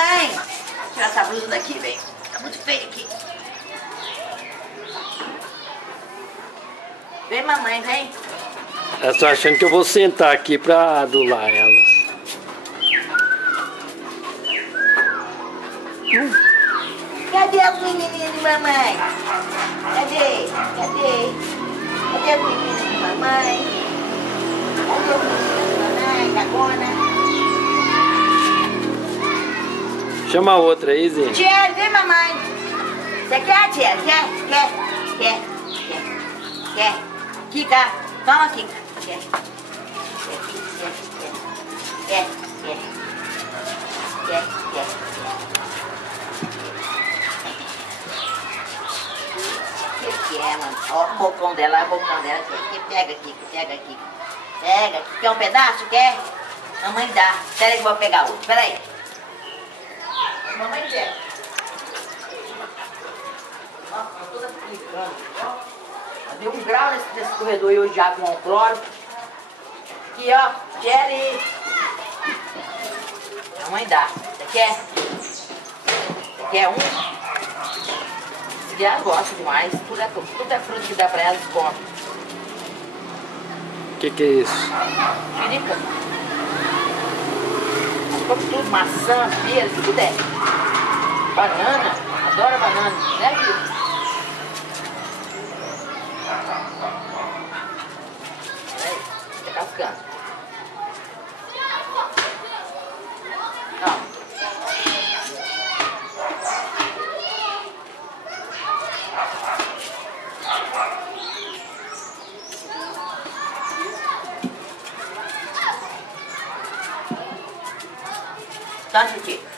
mamãe. Vou tirar essa blusa daqui, vem. Tá muito feio aqui. Vem, mamãe, vem. Eu tô achando que eu vou sentar aqui pra adular elas. Cadê os menininhos de mamãe? Cadê? Cadê? Cadê os menininhos de mamãe? Cadê os menininhos de mamãe? Cagona? Chama a outra aí, Zé. Tia, vem, mamãe. Você quer, tia? Quer? Quer? Kika, toma, Kika. Quer? Que é, mano? Ó o bocão dela, Pega aqui. Pega. Quer um pedaço? Quer? Mamãe dá. Espera aí que eu vou pegar outro. Espera aí. Mamãe quer. Ó, tá toda aplicando. Ó. Deu 1 grau nesse corredor hoje já com o cloro. Aqui, ó. Jerry. Mamãe dá. Você quer? Você quer um? Elas gostam demais. Tudo é fruta que dá pra elas, comem. Que é isso? Jirica. Elas comem tudo. Maçã, pera, tudo é. Banana. Adora banana. Né, filho? Peraí. Fica cascando. Ó. Tá, Titi?